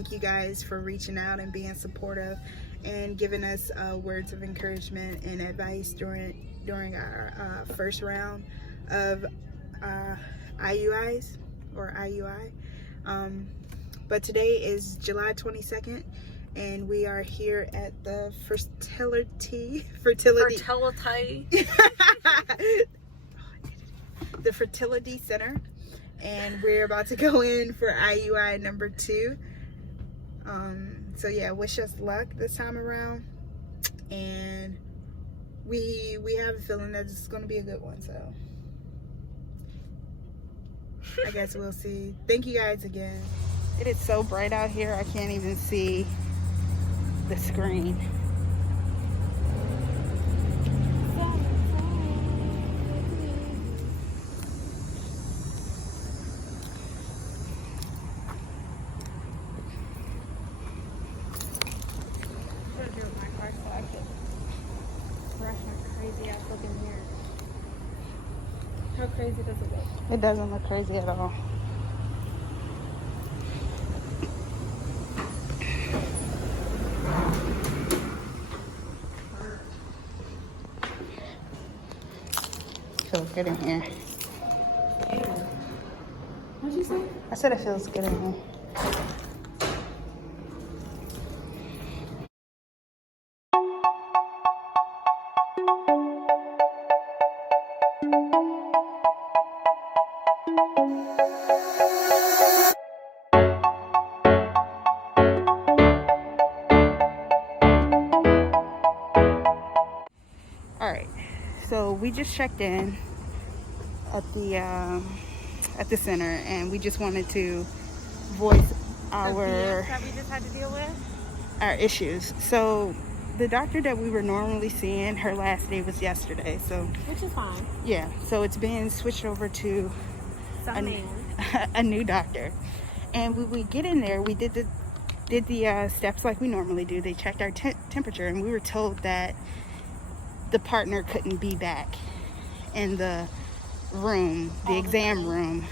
thank you guys for reaching out and being supportive and giving us words of encouragement and advice during our first round of IUIs or IUI. But today is July 22nd, and we are here at the fertility the fertility center, and we're about to go in for IUI number 2. So yeah, wish us luck this time around, and we have a feeling that it's going to be a good one, so I guess we'll see. Thank you guys again. It is so bright out here, I can't even see the screen. How crazy does it look? It doesn't look crazy at all. Feels good in here. What'd you say? I said it feels good in here. Alright, so we just checked in at the center, and we just wanted to voice our that we just had to deal with? Our issues. So the doctor that we were normally seeing, her last day was yesterday, so Which is fine. yeah, so it's been switched over to a new doctor. And when we get in there, we did the steps like we normally do. They checked our temperature, and we were told that the partner couldn't be back in the room, the exam room,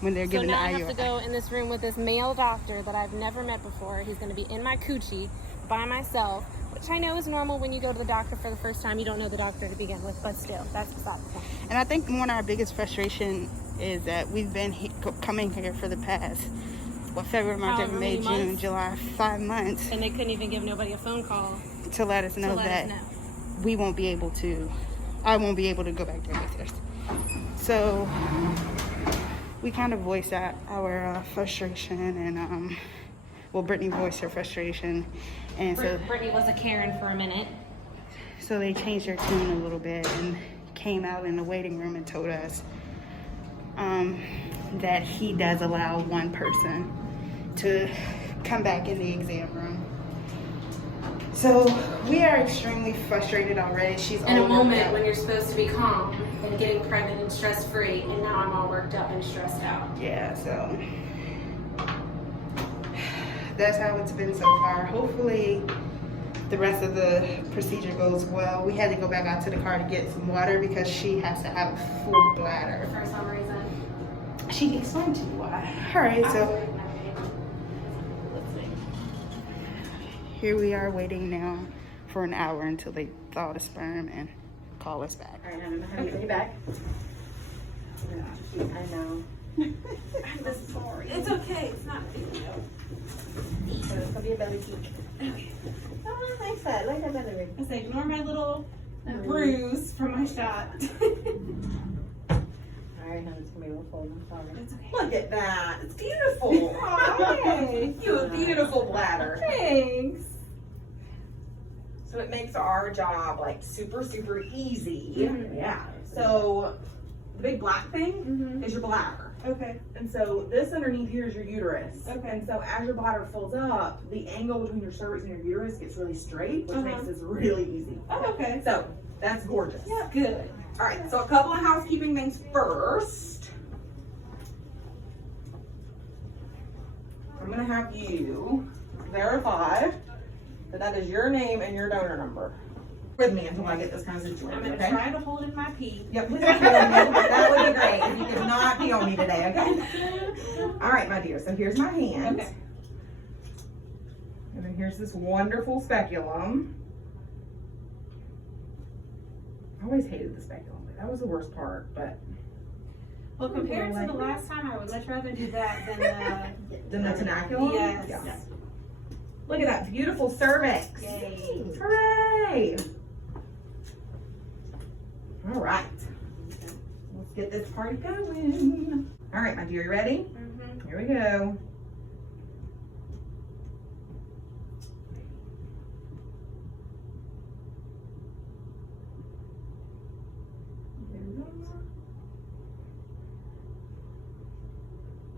when they're giving the IUI. So now I have to go in this room with this male doctor that I've never met before. He's going to be in my coochie by myself, which I know is normal when you go to the doctor for the first time. You don't know the doctor to begin with, but still, that's beside the point. And I think one of our biggest frustration is that we've been coming here for the past, February, March, April, May, June, July, 5 months. And they couldn't even give nobody a phone call to let us know that we won't be able to, I won't be able to go back there with us. So we kind of voiced our frustration, and well, Brittany voiced her frustration, and so Brittany was a Karen for a minute. So they changed their tune a little bit and came out in the waiting room and told us that he does allow one person to come back in the exam room. So we are extremely frustrated already. She's in a moment when you're supposed to be calm and getting pregnant and stress-free, and now I'm all worked up and stressed out. Yeah, so that's how it's been so far. Hopefully the rest of the procedure goes well. We had to go back out to the car to get some water because she has to have a full bladder. For some reason. She explained to you why. All right, so here we are waiting now for an hour until they thaw the sperm and call us back. All right, I'm gonna have you back. I know. I'm sorry. It's okay. It's not a big deal. So it's gonna be a belly peek. Okay. Oh, nice that. Like that belly ring. Let's ignore my little bruise from my shot. All right, now it's gonna be a little fold. I'm sorry. It's okay. Look at that. It's beautiful. Hey. You have a beautiful bladder. Thanks. So it makes our job like super easy. Mm-hmm. Yeah. So the big black thing is your bladder. Okay. And so this underneath here is your uterus. Okay. And so as your bladder fills up, the angle between your cervix and your uterus gets really straight, which makes this really easy. Oh, okay. So that's gorgeous. Yeah, good. All right, so a couple of housekeeping things first. I'm gonna have you verify that is your name and your donor number. With me until I get this kind of situation. I'm gonna try to hold in my pee. Yep, please don't pee on me. That would be great if you could not pee on me today, okay? All right, my dear, so here's my hand. Okay. And here's this wonderful speculum. I always hated the speculum. That was the worst part, but. Well, compared to the last time, I would much rather do that Than the tenaculum? Yes. Yeah. Look at that beautiful cervix. Yay. Hooray! All right. Let's get this party going. All right, my dear, you ready? Mm-hmm. Here we go.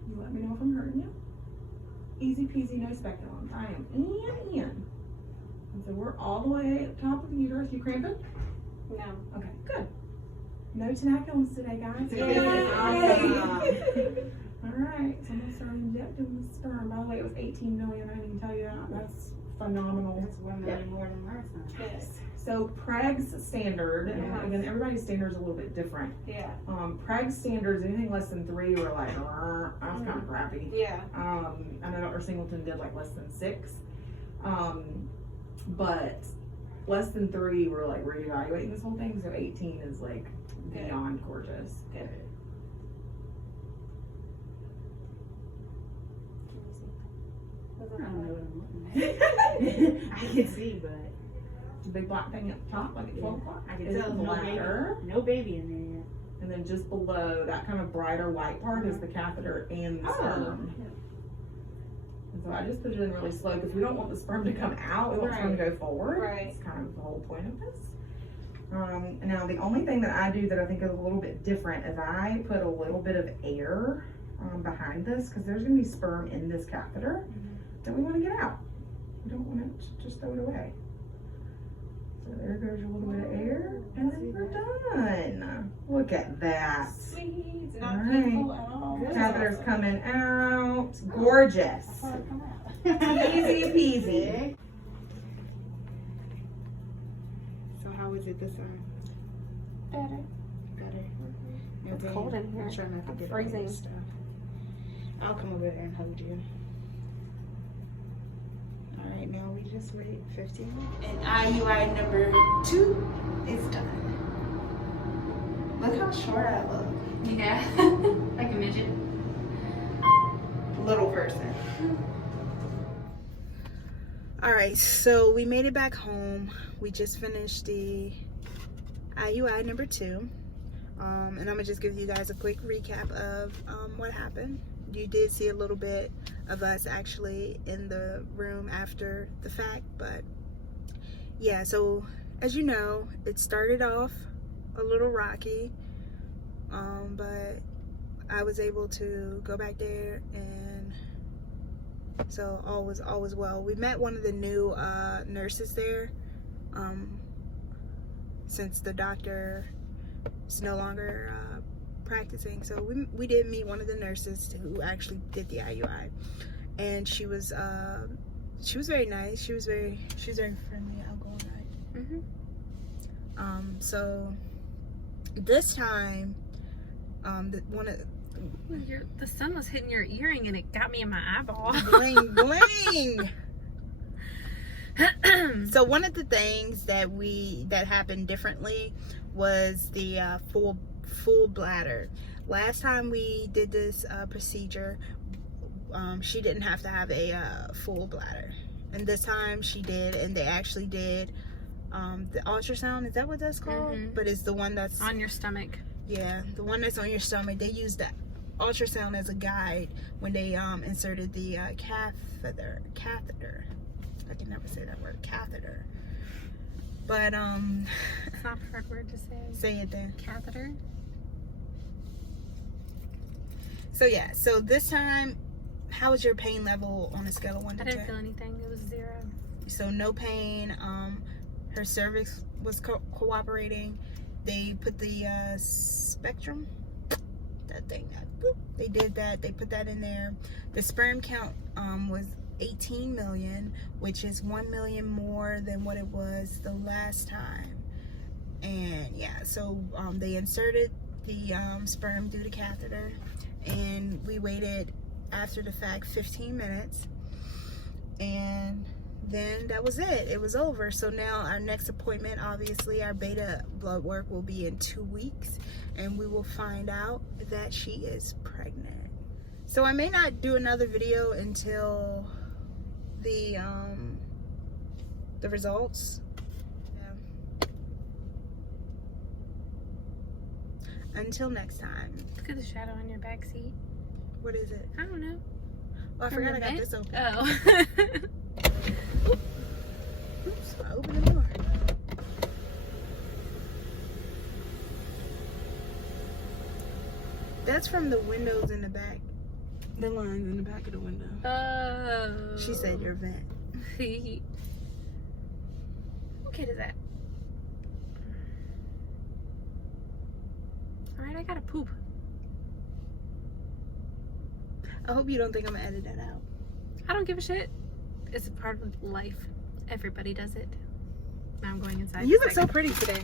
You let me know if I'm hurting you. Easy peasy, no speculum. I am in. And so we're all the way at the top of the uterus. You cramping? No. Okay, good. No tenaculums today, guys. Yay. Awesome. All right, so I'm gonna start injecting the sperm. By the way, it was 18 million. I didn't even tell you that. That's phenomenal. That's 1 million more than last time. Yes. So Preg's standard, and Yeah. again, everybody's standard is a little bit different. Yeah. Preg's standards, anything less than 3, were like, that's kind of crappy. Yeah. I know Dr. Singleton did like less than 6. But less than 3, we're like reevaluating this whole thing. So 18 is like beyond gorgeous. Good. I don't know what I'm looking at. I can see, but The big black thing at the top, like at 12 o'clock. I can is tell the no baby, bladder. no baby in there yet. And then just below that kind of brighter white part is the catheter and the sperm. And so I just put it in really slow because we don't want the sperm to come out. We want the sperm to go forward. Right. That's kind of the whole point of this. And now the only thing that I do that I think is a little bit different is I put a little bit of air behind this because there's going to be sperm in this catheter that we want to get out. We don't want to just throw it away. So there goes a little bit of air, and then we're done. Look at that. Sweet. It's not All painful right. at all. Catheter's coming out. Gorgeous. Easy peasy. So how was it this time? Better. Better. It's Okay. cold in here. I'm trying not to I'm get all this freezing. stuff. I'll come over there and hold you. All right, now we just wait 15 minutes. And IUI number 2 is done. Look how short I look. Yeah. Like a midget. Little person. All right, so we made it back home. We just finished the IUI number 2. And I'm gonna just give you guys a quick recap of what happened. You did see a little bit of us actually in the room after the fact, but yeah, so as you know, it started off a little rocky, but I was able to go back there, and so all was well. We met one of the new nurses there, since the doctor is no longer practicing. So we did meet one of the nurses who actually did the IUI, and she was very nice. She was very friendly, outgoing. So this time, The sun was hitting your earring and it got me in my eyeball. bling bling. So one of the things that happened differently was the full bladder. Last time we did this procedure, she didn't have to have a full bladder, and this time she did, and they actually did the ultrasound. Is that what that's called? But it's the one that's On your stomach. Yeah, the one that's on your stomach. They used that ultrasound as a guide when they inserted the catheter. I can never say that word, catheter. But It's not a hard word to say. say it then. Catheter. So yeah, so this time, how was your pain level on a scale of 1 to I 10? didn't feel anything. It was 0. So no pain. Her cervix was cooperating. They put the spectrum, that thing, they did that. They put that in there. The sperm count was 18 million, which is 1 million more than what it was the last time. And yeah, so they inserted the sperm through the catheter, and we waited after the fact 15 minutes, and then that was it. It was over. So now our next appointment, obviously our beta blood work, will be in 2 weeks, and we will find out that she is pregnant. So I may not do another video until the results. Yeah. Until next time. Look at the shadow on your back seat. What is it? I don't know. Oh, I forgot I got this open. Oh. Oops, I opened the door. That's from the windows in the back. The lines in the back of the window. Oh. She said your vent. What kid is that? Alright, I gotta poop. I hope you don't think I'm gonna edit that out. I don't give a shit. It's a part of life. Everybody does it. Now I'm going inside. You look so pretty today.